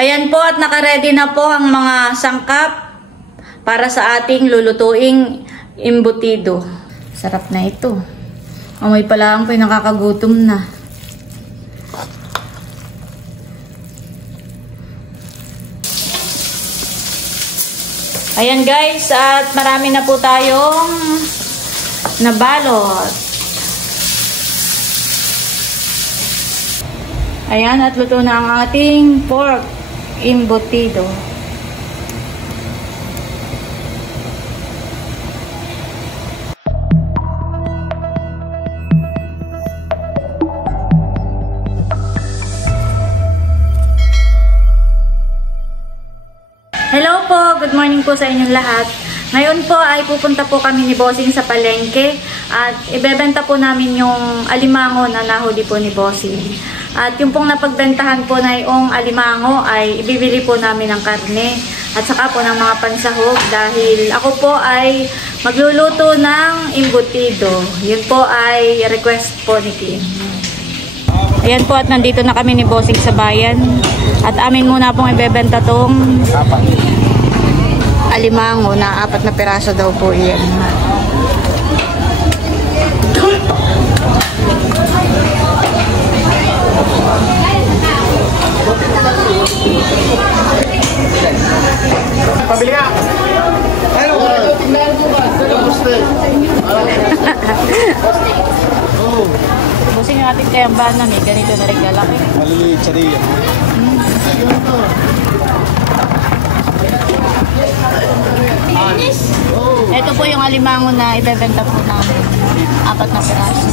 Ayan po at nakaredy na po ang mga sangkap para sa ating lulutuing embutido. Sarap na ito. Amoy pa lang po yung nakakagutom na. Ayan guys, at marami na po tayong nabalot. Ayan, at luto na ang ating pork embutido. Hello po, good morning po sa inyong lahat. Ngayon po ay pupunta po kami ni Bossing sa palengke at ibebenta po namin yung alimango na nahuli po ni Bossing. At yung pong napagbentahan po na yung alimango ay ibibili po namin ng karne at saka po ng mga pansahog dahil ako po ay magluluto ng embutido. Yun po ay request po ni Kim. Ayan po at nandito na kami ni Bossing sa bayan at amin muna pong ibebenta tong alimango na 4 na piraso daw po yan. Pabili ka! Ayun, tingnan mo ba? Bossing yung ating kayambanan eh. Ganito na rin kalaki. Maliliit siya rin. Ito po yung alimango na ibebenta po namin. 4 na piraso.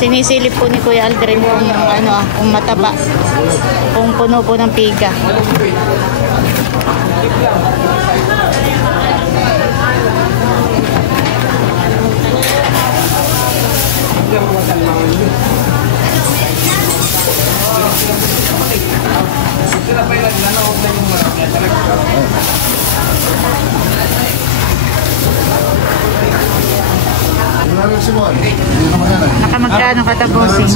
Sinisilip po ni Kuya Aldrin kung mataba, kung puno po ng piga. Nakamagkano ka Bossing?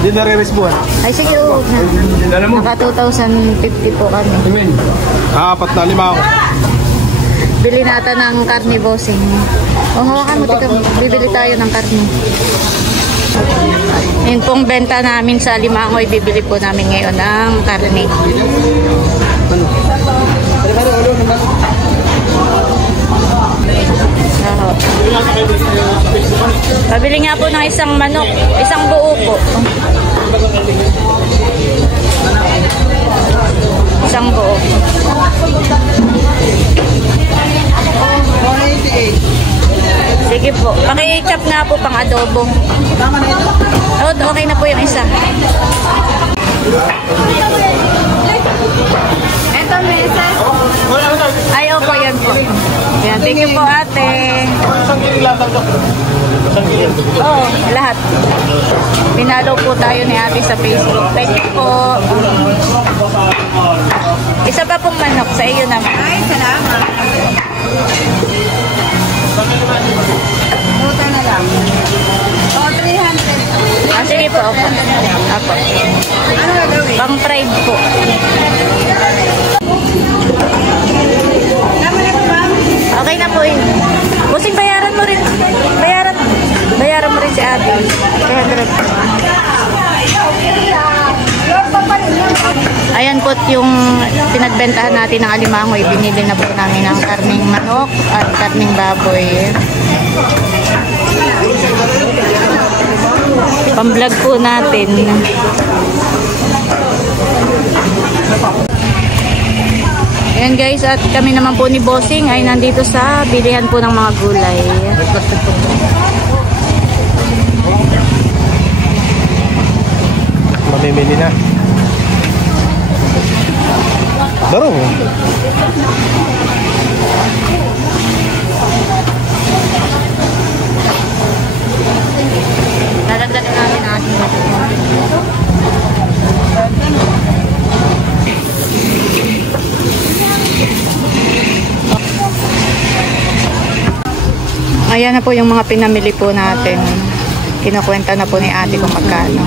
Hindi na re-rest buwan. Ay sige, huwag na. Naka 2,050 po kami. 4 na alimango. Bili natin ng karne Bossing. O hawakan mo, bibili tayo ng karne. Yun pong benta namin sa alimango, ibibili po namin ngayon ng karne. Pabili nga po ng isang manok, isang buo po. Isang buo. 188. Sige po. Paki-chop nga po pang adobo. Okay na po yung isa. Ito mesa. Ay, opo, yan po. Yan, thank you po ate. Isang giling lang daw. Isang giling. Oo, lahat. Pinalo po tayo ni ate sa Facebook. Thank you po. Isa pa pong manok sa iyo naman. Ay, salamat. Puta na lang. O, 300. Ah, sige po, opo. Apo. Ano gagawin? Pang fried po. Okay na po yun. Bossing, bayaran mo rin. Bayaran mo rin si ate. 300. Ayan po yung pinagbentahan natin ng alimango. Binili na po namin ng karning manok at karning baboy. Pang-vlog po natin. Ayan guys, at kami naman po ni Bossing ay nandito sa bilihan po ng mga gulay. Mamimili na. Darong. Dadagdagan namin ating Ayan na po yung mga pinamili po natin. Kinukwenta na po ni ate kung magkano.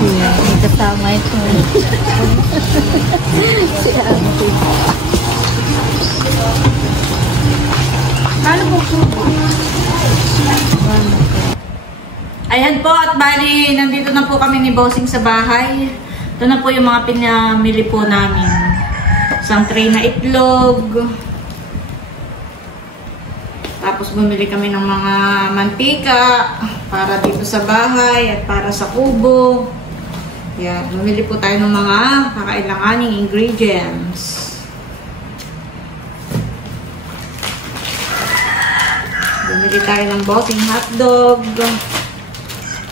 Kasama ito. Si ate. Paano po po? Ayan po, at bali, nandito na po kami ni Bossing sa bahay. Ito na po yung mga pinamili po namin. Isang tray na itlog. Tapos bumili kami ng mga mantika para dito sa bahay at para sa kubo. Yan, bumili po tayo ng mga kakailanganing ingredients. Bumili tayo ng Bossing hotdog,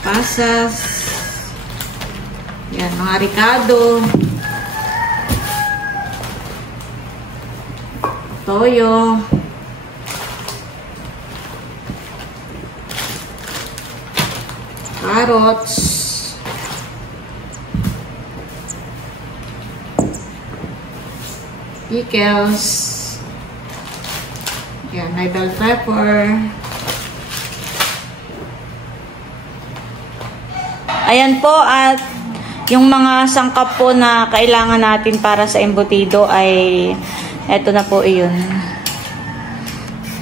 pasas, yan, mga ricado, toyo, carrots, pickles, yan, may bell pepper. Ayan po, at yung mga sangkap po na kailangan natin para sa embutido ay eto na po iyon.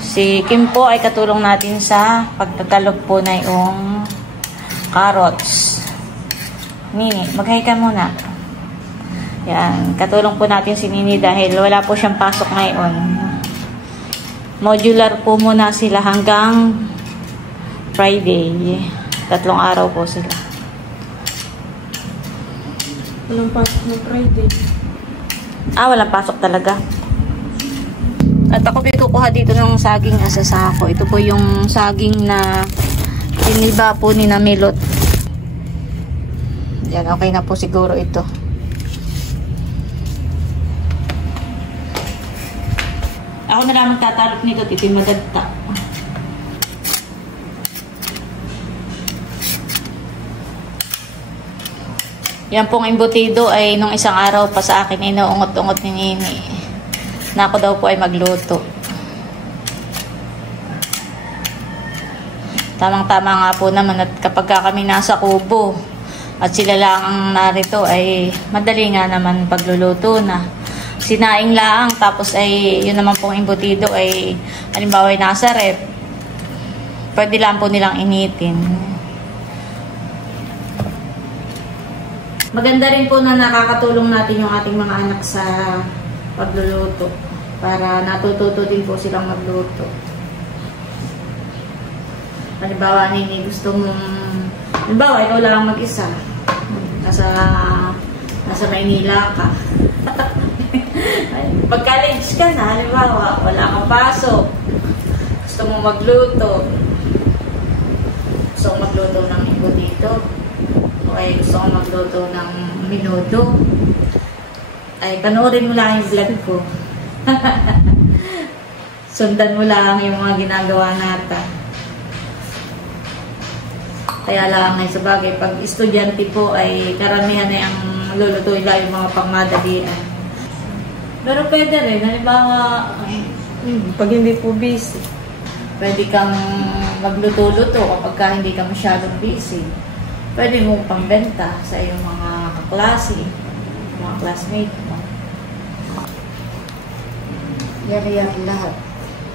Si Kim po ay katulong natin sa pagtatalog po na yung carrots. Nini, mag-hi ka muna. Yan, katulong po natin si Nini dahil wala po siyang pasok ngayon. Modular po muna sila hanggang Friday. 3 araw po sila. Walang pasok ng Friday. Walang pasok talaga. At ako po kukuha dito ng saging sa sako. Ito po yung saging na tiniba po ni Namilot. Yan, okay na po siguro ito. Ako na lang magtatalok nito. Ito yung madagta. Yan pong embutido ay nung isang araw pa sa akin inuungot-ungot ni Nini na ako daw po ay magluto. Tamang-tama nga po naman at kapag kami nasa kubo at sila lang ang narito ay madali nga naman pagluluto na. Sinaing lang tapos ay yun naman pong embutido ay halimbawa ay nasa rep. Pwede lang po nilang initin. Maganda rin po na nakakatulong natin yung ating mga anak sa pagluluto para natututo din po silang magluto. Halimbawa, Nini, gusto mong halimbawa, ikaw lang mag-isa. Nasa Maynila ka. Pag-college ka na, halimbawa, wala kang pasok. Gusto mong magluto. Gusto mong magluto ng embutido. Okay, gusto ko magluto ng minudo. Ay, panoorin mo lang yung vlog ko. Sundan mo lang yung mga ginagawa natin. Kaya lang ay sa bagay, pag estudyante po ay karamihan na yung lulutuin lang yung mga pangmadalian. Pero pwede rin, halimbawa, Pag hindi po busy. pwede kang magluto-luto kapag hindi ka masyadong busy. Pwede mong pambenta sa iyong mga kaklase, mga classmate mo. Yari-yari lahat.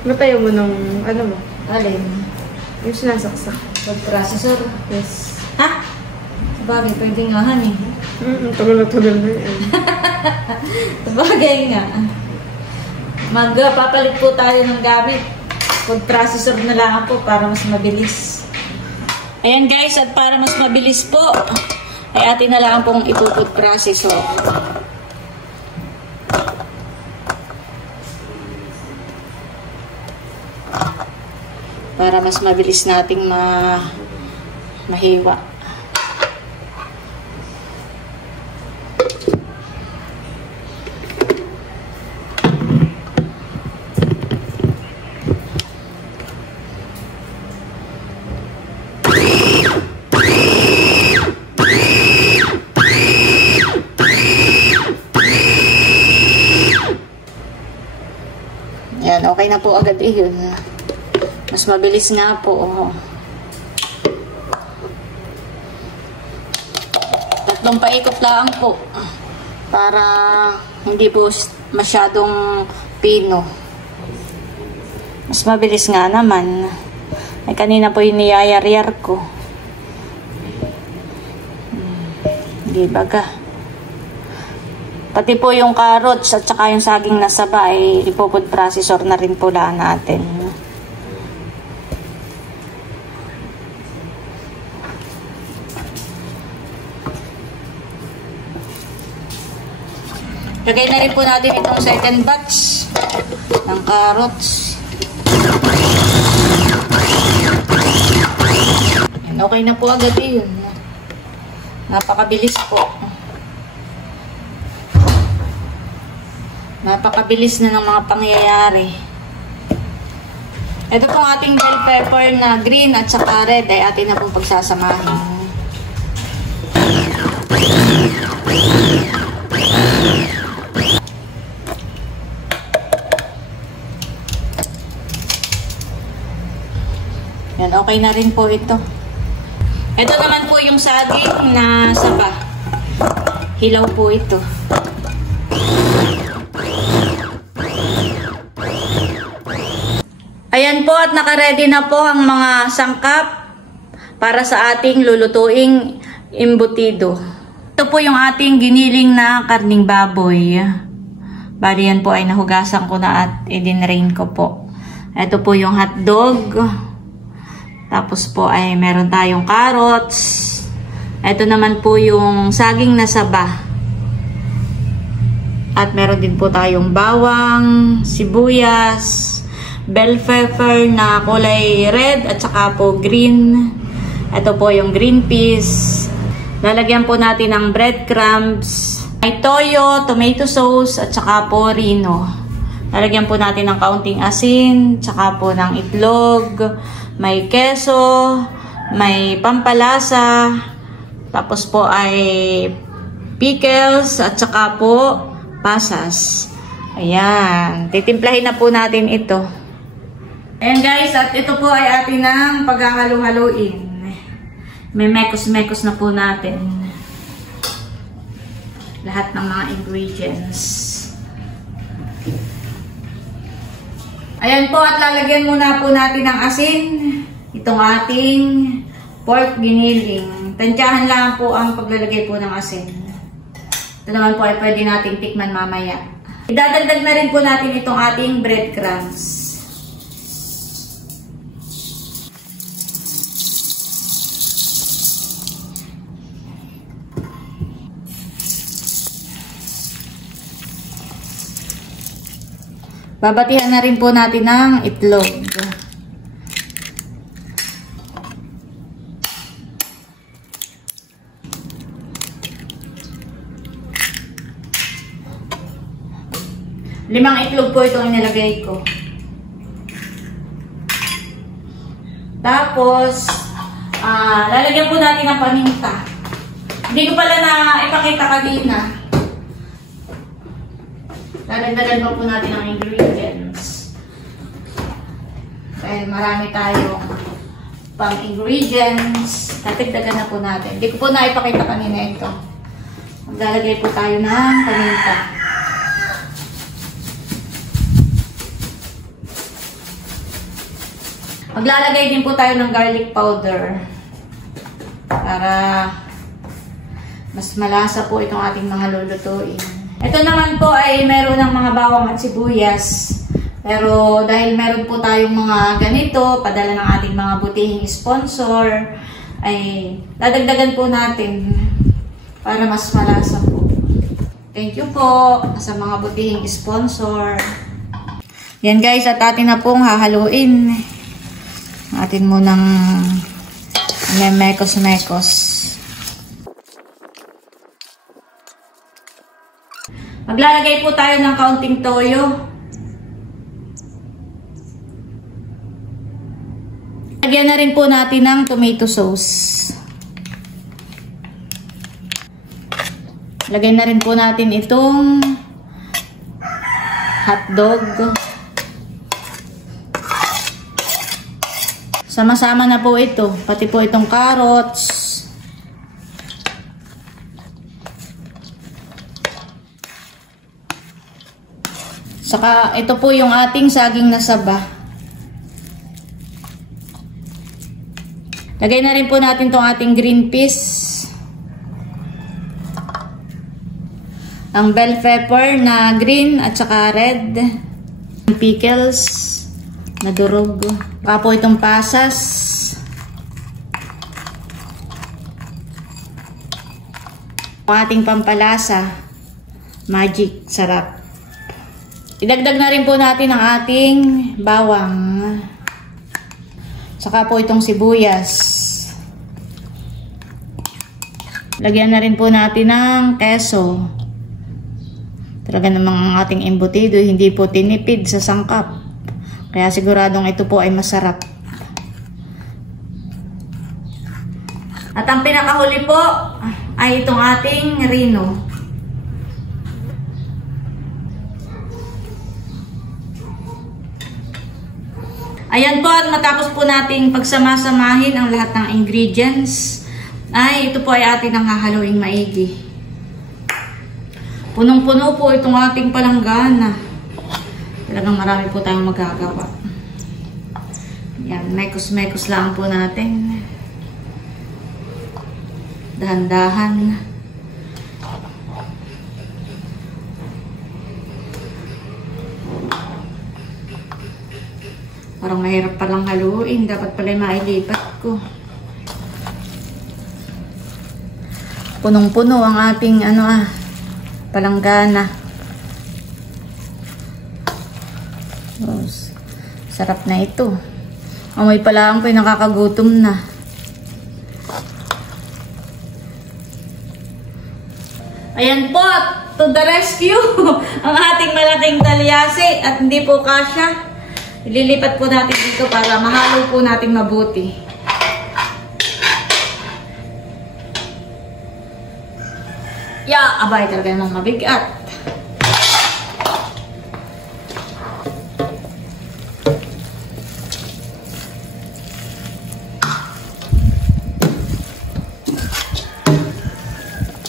Matayo mo ng ano mo? Alin? Yung sinasaksak. Food processor? Yes. Ha? Sabagay, pwede nga han eh. Tuloy na tuloy na yan. Sabagay nga. Magpapalit po tayo ng gamit. Food processor na lang po para mas mabilis. Ayan guys, at para mas mabilis po, ay atin na lang pong ipupod processor. Para mas mabilis nating mahiwa. Yan, okay na po agad yun. Mas mabilis nga po. Oh. 3 paikot lang po. Para hindi po masyadong pino. Mas mabilis nga naman. Ay kanina po yung niyayar-yar ko. Di ba ka? Pati po yung carrots at saka yung saging na saba ay ipo-food processor na rin po lang natin. Lagay na rin po natin itong second batch ng carrots. Okay na po agad yun. Napakabilis po. Napakabilis na ng mga pangyayari. Ito pong ating bell pepper na green at saka red ay atin na pong pagsasamahin. Yan, okay na rin po ito. Ito naman po yung saging na saba. Hilaw po ito. Ayan po at nakaready na po ang mga sangkap para sa ating lulutuing embutido. Ito po yung ating giniling na karning baboy. Bali yan po ay nahugasan ko na at i-drain ko po. Ito po yung hotdog. Tapos po ay meron tayong carrots. Ito naman po yung saging na saba. At meron din po tayong bawang, sibuyas, bell pepper na kulay red at saka po green. Ito po yung green peas. Lalagyan po natin ng breadcrumbs. May toyo, tomato sauce at saka po rino. Lalagyan po natin ng kaunting asin, tsaka po ng itlog. May keso, may pampalasa, tapos po ay pickles at saka po pasas. Ayan, titimplahin na po natin ito. Ayan guys, at ito po ay atin ng paghahalo-haloin. May mekos-mekos na po natin lahat ng mga ingredients. Ayan po, at lalagyan muna po natin ng asin itong ating pork giniling. Tansyahan lang po ang paglalagay po ng asin. Ito naman po ay pwede nating tikman mamaya. Idadagdag na rin po natin itong ating breadcrumbs. Babatihan na rin po natin ng itlog. Limang itlog po itong inilagay ko. Tapos, lalagyan po natin ng paminta. Hindi ko pala na ipakita kanina. Dadagdagan pa po natin ang ingredients. Dahil marami tayong pang ingredients, dadagdagan na po natin. Hindi ko po na ipakita kanina ito. Maglalagay po tayo ng paminta. Maglalagay din po tayo ng garlic powder para mas malasa po itong ating mga lulutuin. Ito naman po ay meron ng mga bawang at sibuyas. Pero dahil meron po tayong mga ganito, padala ng ating mga butihing sponsor, ay dadagdagan po natin para mas malasa po. Thank you po sa mga butihing sponsor. Yan guys, at atin na pong hahaluin. Atin mo ng mekos-mekos. Maglalagay po tayo ng kaunting toyo. Lagyan na rin po natin ng tomato sauce. Lagay na rin po natin itong hotdog. Sama-sama na po ito. Pati po itong carrots. Saka ito po yung ating saging na saba. Lagay na rin po natin itong ating green peas. Ang bell pepper na green at saka red. Pickles na durog. Saka po itong pasas. Ang ating pampalasa. Magic. Sarap. Idagdag na rin po natin ang ating bawang. Saka po itong sibuyas. Lagyan na rin po natin ng keso. Talaga namang ating embutido, hindi po tinipid sa sangkap. Kaya siguradong ito po ay masarap. At ang pinakahuli po ay itong ating rino. Ayan po, at matapos po nating pagsama-samahin ang lahat ng ingredients, ay ito po ay atin ang hahaluing maigi. Punong-puno po itong ating palanggana. Talagang marami po tayong magagawa. Yan, mekos-mekos lang po natin. Dahan-dahan. Parang mahirap palang haluin. Dapat pala mailipat ko. Punong-puno ang ating palanggana. Oh, sarap na ito. Amoy pa lang po, nakakagutom na. Ayan po, to the rescue. Ang ating malaking talyasi at hindi po kasya. Ililipat po natin dito para mahalo po natin mabuti. Abay talaga namang mabigat.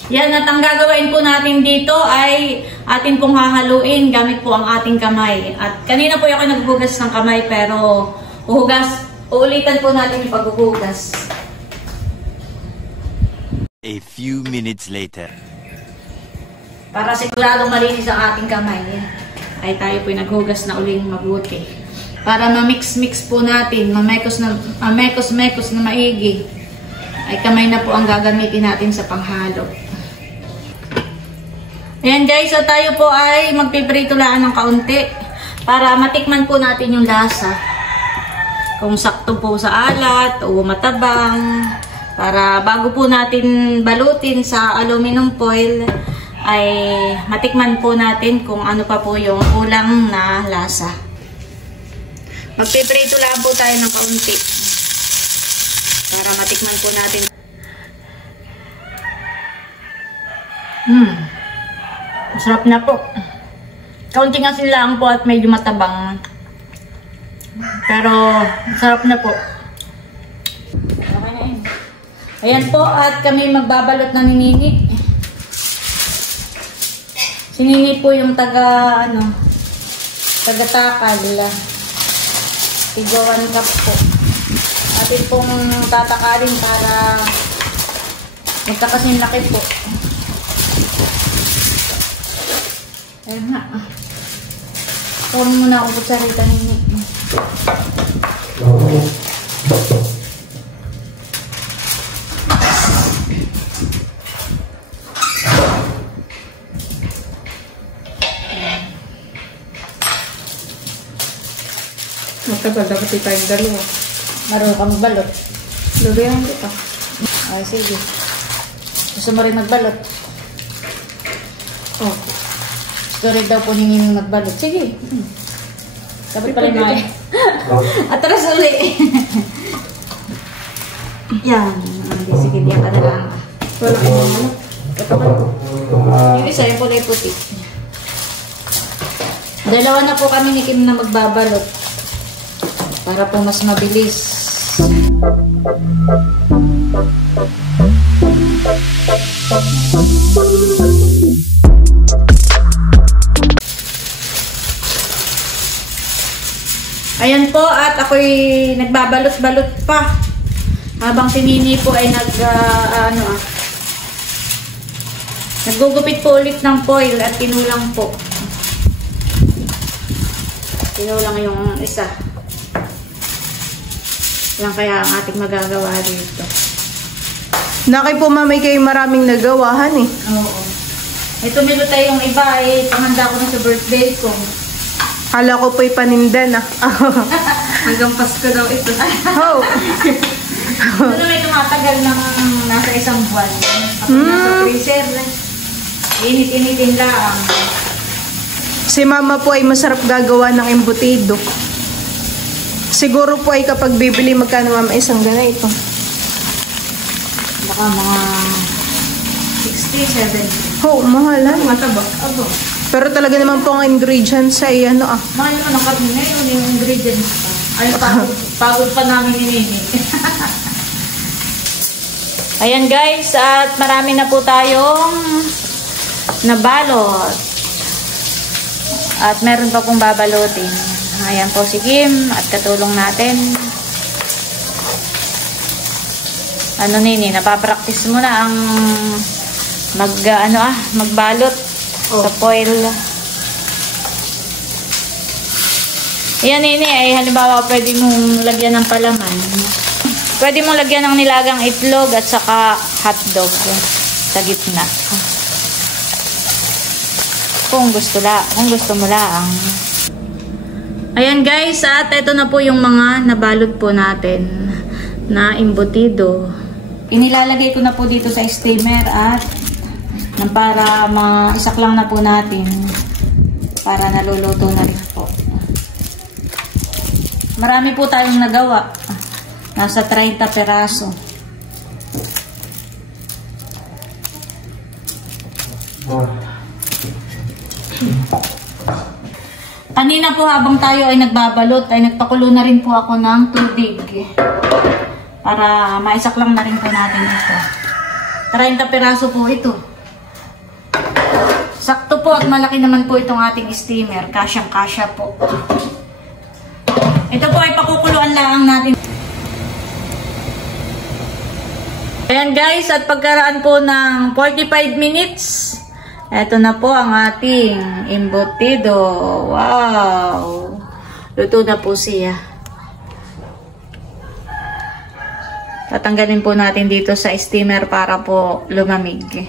Yan, at ang gagawin po natin dito ay atin pong hahaluin gamit po ang ating kamay. At kanina po ako naghugas ng kamay pero uulitan po natin yung paghuhugas. A few minutes later. Para siguradong malinis ang ating kamay, ay tayo po naghugas na uling mabuti. Para ma-mix-mix po natin, mamekos na maigi, ay kamay na po ang gagamitin natin sa panghalo. Ayan guys, so tayo po ay magpiprito lang ng kaunti para matikman po natin yung lasa. Kung sakto po sa alat o matabang. Para bago po natin balutin sa aluminum foil, ay matikman po natin kung ano pa po yung kulang na lasa. Magpiprito lang po tayo ng kaunti para matikman po natin. Masarap na po. Kaunting asin lang po at medyo matabang. Pero masarap na po. Okay na yun. Ayan po, at kami magbabalot na ni Nini. Si Nini po yung taga-takal. Tigo 1 cup po. Atin pong tatakalin para magkakasing laki po. Ayan na. Kuha muna ako kutsarita Nini. Matagal dapat tayong dalawa. Marunong ka magbalot. Lagayan kita. Ay, sige. Gusto mo rin magbalot? Oh. Gusto rin daw po ni Nini magbalot. Sige. Dapat pala na. Atras uli. Yan. Sige, diyan ka na lang. Wala ko naman. Yung isa, yung kulay puti. Dalawa na po kami ni Kim na magbabalot. Para po mas mabilis. Ayan po, at ako'y nagbabalot-balot pa. Habang si Nini po ay naggugupit po ulit ng foil at tinulang po. Tinulang yung isa. Lang kaya ang ating magagawa dito. Nakay po mamay kayo maraming nagawahan eh. Oo. May tumilo tayong iba eh. Panganda ko na sa birthday ko. Kala ko po'y paninda na. Hanggang Pasko daw ito. Oh. Ano may tumatagal ng nasa isang buwan. Kapag nasa freezer, init-initin lang. Si mama po ay masarap gagawa ng embutido. Siguro po ay kapag bibili, magkano mama isang ganito? Baka mga 60, 70. Oh, mahal ha. Mataba. Abo. Pero talaga naman po ang ingredients ay ano ah. Mahal naman ang kami ngayon yung ingredients pa. Ay, pagod pa namin ni Nini. Ayan guys, at marami na po tayong nabalot. At meron pa pong babalotin. Ayan po si Kim at katulong natin. Ano Nini, napapractice mo na ang magbalot sa foil. Ayan Nini, ay halimbawa pwede mong lagyan ng palaman. Pwede mong lagyan ng nilagang itlog at saka hotdog sa gitna. Kung gusto mo lang. Ayan guys, at ito na po yung mga nabalot po natin na embutido. Inilalagay ko na po dito sa steamer at para maisak lang na po natin para naluluto na rin po. Marami po tayong nagawa. Nasa 30 peraso. Kanina po habang tayo ay nagbabalot, ay nagpakulo na rin po ako ng tubig. Para maisak lang na rin po natin ito. 30 peraso po ito. Sakto po at malaki naman po itong ating steamer. Kasyang-kasya po. Ito po ay pakukuluan lang natin. Ayan guys, at pagkaraan po ng 45 minutes, eto na po ang ating embutido. Wow! Luto na po siya. Tatanggalin po natin dito sa steamer para po lumamig.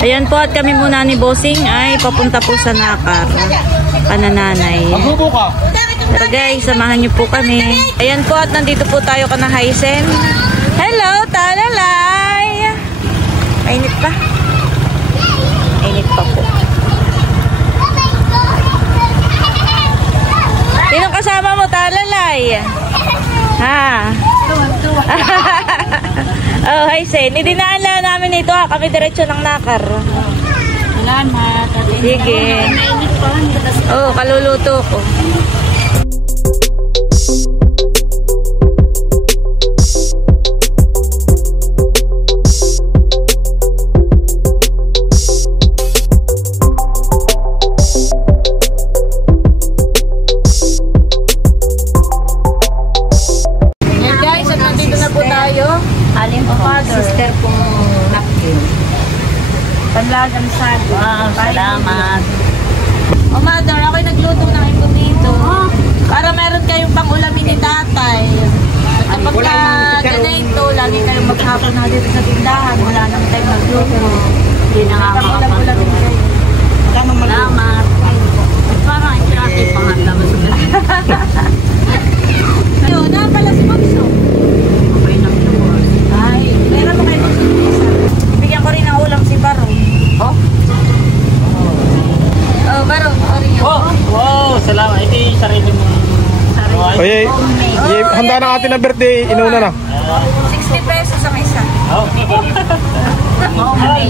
Ayan po, at kami muna ni Bossing ay papunta po sa Nakar, Kanananay. Magbubo ka. Pero guys, samahan niyo po kami. Ayan po, at nandito po tayo kana Hysen. Hello, Talalay! Mainit pa? Mainit pa po. Sinong kasama mo, Talalay? Ha? Oh, Hysen. Idinaan lang namin ito ha. Kami diretso ng Nakar. Salamat. Sige. Oh, kaluluto ko. Sister po napkin. Panlagang sago. Wow, salamat. O mother, ako'y nagluto ng embutido. Para meron kayong pang-ulamin ni tatay. At kapag ganito, lagi kayong maghapon na dito sa tindahan. Wala naman tayong magluto. Hindi na nga Pang-ulam-ulamin kayo. Salamat. At parang ito natin pangatla. Ayun, na pala si Mabso. Okay na ito. Ay, meron mo kayo isa. Bigyan ko rin ng ulam si Baro. Oh? Oh, Baro. Oh, wow, salamat. Ito yung sarili mo. Oye, handa na atin na birthday. Inuna na. 60 pesos ang isa. Okay.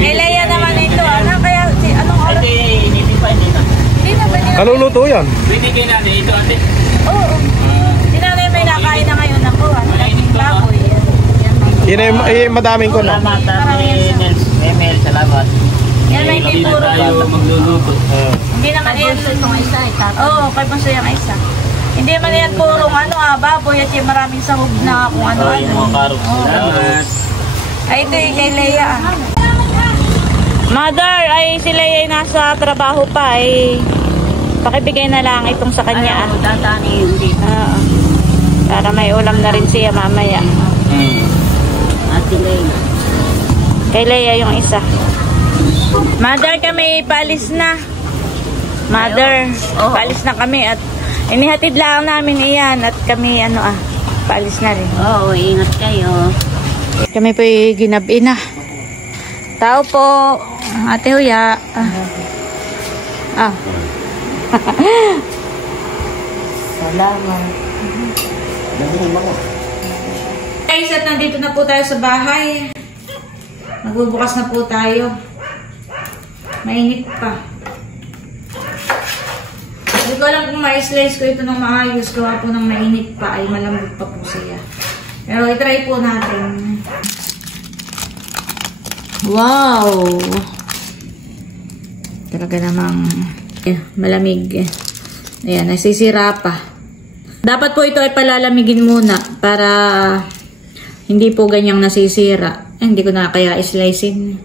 Ilaya naman ito. Ano kaya, anong oras? Ate, hindi pa, hindi na. Hindi na ba nila? Kaluluto yan. Binigay natin ito, ate. Oo. Sinanay may Yun ay madaming ko na. Salamat, Emil. Salamat. Yan ay hindi puro. Magluluto. Hindi naman yan. Itong isa, Oo, kay Bunso yung isa. Hindi naman yan puro baboy at yung maraming sahog na kung ano. Yung mga carrots. Salamat. Ay, ito yung kay Leia. Mother, ay si Leia ay nasa trabaho pa. Ay, pakibigay na lang itong sa kanya. Ayaw, dadaan yun dito. Oo. Para may ulam na rin siya mamaya. At si Leia. Kay Leia yung isa. Mother, kami paalis na. Mother, paalis na kami at inihatid lang namin iyan at kami paalis na rin. Oo, ingat kayo. Kami po'y ginabi na. Tao po, Ate Huya. Salamat. Guys, at nandito na po tayo sa bahay. Magbubukas na po tayo. Mainit pa. Hindi ko alam kung ma-slice ko ito ng maayos. Gawa po ng mainit pa ay malambot pa po siya. Pero itry po natin. Wow! Talaga namang malamig. Ayan, nasisira pa. Dapat po ito ay palalamigin muna para hindi po ganyang nasisira. Hindi ko na kaya slicein.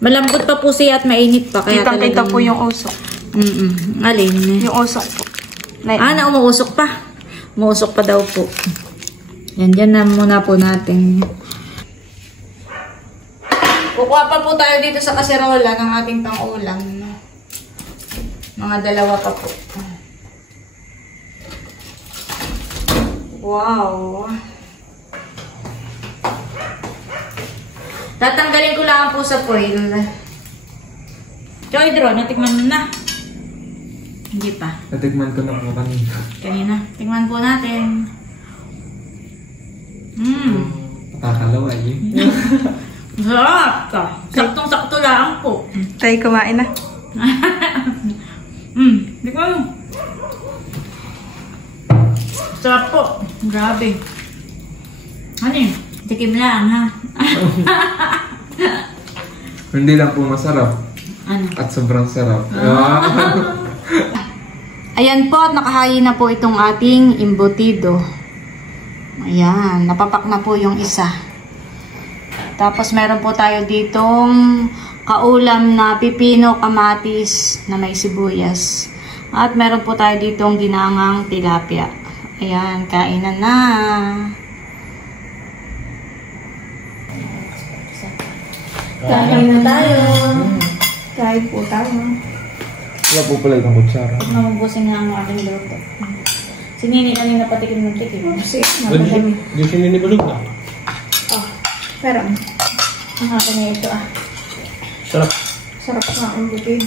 Malambot pa po siya at mainit pa. Kaya Kitang-kita po yung usok. Alin? Yung usok po. Umuusok pa. Umuusok pa daw po. Yan, dyan na muna po natin. Kukuha pa po tayo dito sa kaserola ng ating pang-ulam. Mga dalawa pa po. Wow! Tatanggalin ko lang po sa foil. Joy, Dro, natikman mo na. Hindi pa. Natikman ko na po kanina. Kanina. Tingnan po natin. Patakalawa yun. Sarap ka. Saktong-sakto lang po. Tayo kumain na. Di ko ano. Sarap po. Grabe. Ano yun? Tikim lang, ha? Hindi lang po masarap. Ano? At sobrang sarap. Ayan po, at nakahayin na po itong ating embutido. Ayan, napapak na po yung isa. Tapos meron po tayo ditong kaulam na pipino, kamatis na may sibuyas. At meron po tayo ditong ginangang tilapia. Ayan, kainan na. Kain na tayo. Kain po tayo. Wala po pala itong kutsara. Huwag na mabusin nga ang aking luto. Si Nini kanina patikim ng tikim. Kasi nabalami. Hindi siya ninibalog na. Pero Ang akin na ito Sarap. sarap nga ang bukid.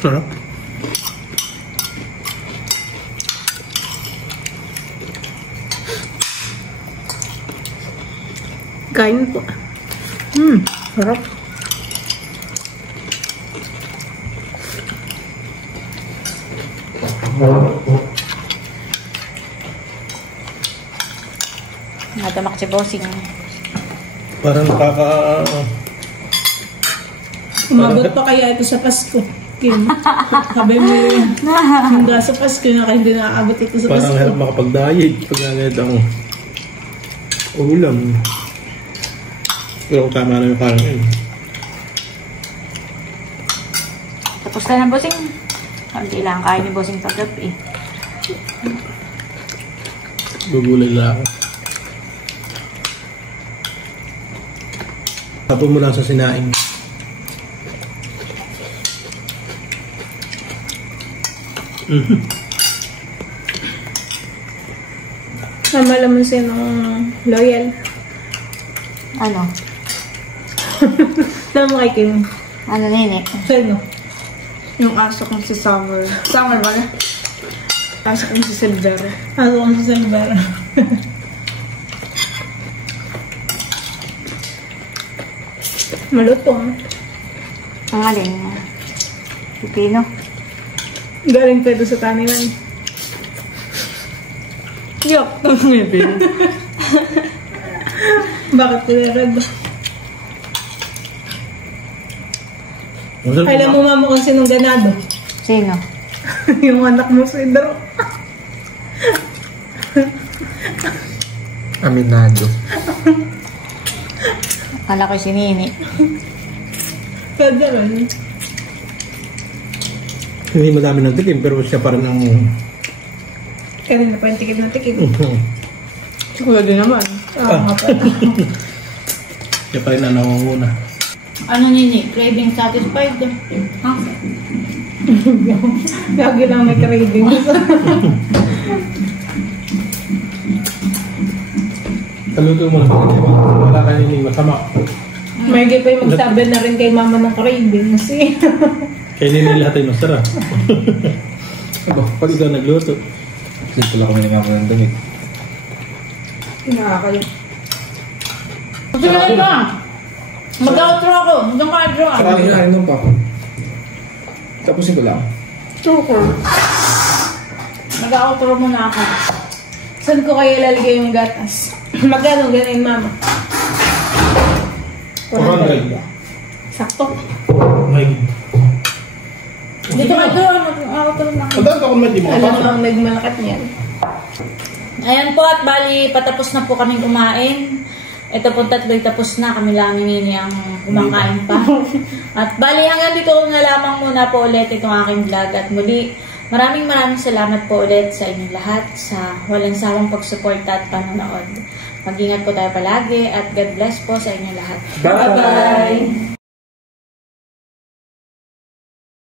Sarap. Kain po. Sarap. Natamak si Bossing. Parang Umabot pa kaya ito sa Pasko. Kim. Sabi mo hanggang sa Pasko na hindi nakaabot ito sa Pasko. parang hirap makapag-diet pag nangyayad ang ulam. Pero tama na yung parang yun. Tapos na ng Bossing. Hindi lang kain ni Bossing paggabi. Gugulay lang ako. Tapos mo lang sa sinaing. Namalaman siya ng loyal. Ano? Alam mo kay Kim? Ano Nini? Sino? Yung aso kong si Summer. Summer ba? Aso kong si Silver. Aso kong si Silver. Malutong. Ang alin? Pipino. Galing pa ito sa taniman. Yuck, tumibig. Bakit tinirad? Kailan mo mama kung sinong ganado? Sino? Yung anak mo si Dro. Aminado. Akala ko si Nini. Pwede rin. Hindi madami ng tikim, pero siya pa rin ang... Kaya na pa yung tikid na tikid. Kuya din naman. Oo nga pala. Siya pa rin ang nangunguna. Ano Nini? Craving satisfied? Ha? Lagi lang may cravings. Kaluto mo na. Wala ka nining masama. May pa yung magsabi na rin kay mama ng cravings. Kaya nini lahat ay masarap. Pag ikaw nagluto. Dito lang kami nga mo ng damit. Nakakalit. Sige na! Mag-outro ako. Hanggang ka-outro ako. Parang nga rin pa. Tapusin ko lang. Choker. Mag-outro muna ako. Saan ko kaya ilalagay yung gatas? Magkano ganin mama? 400. Sakto. May... Dito ka doon. Mag-outro na ako. Pagdaan ako naman di mo. Alam mo ang nagmalakat niyan. Ayan po at bali patapos na po kaming kumain. Ito po tatlo'y tapos na. Kami lang ni Nini ang kumakain pa. At bali hanggang dito na lamang muna po ulit itong aking vlog. At muli, maraming salamat po ulit sa inyong lahat sa walang sawang pagsuporta at panonood. Mag-ingat po tayo palagi at God bless po sa inyong lahat. Bye-bye!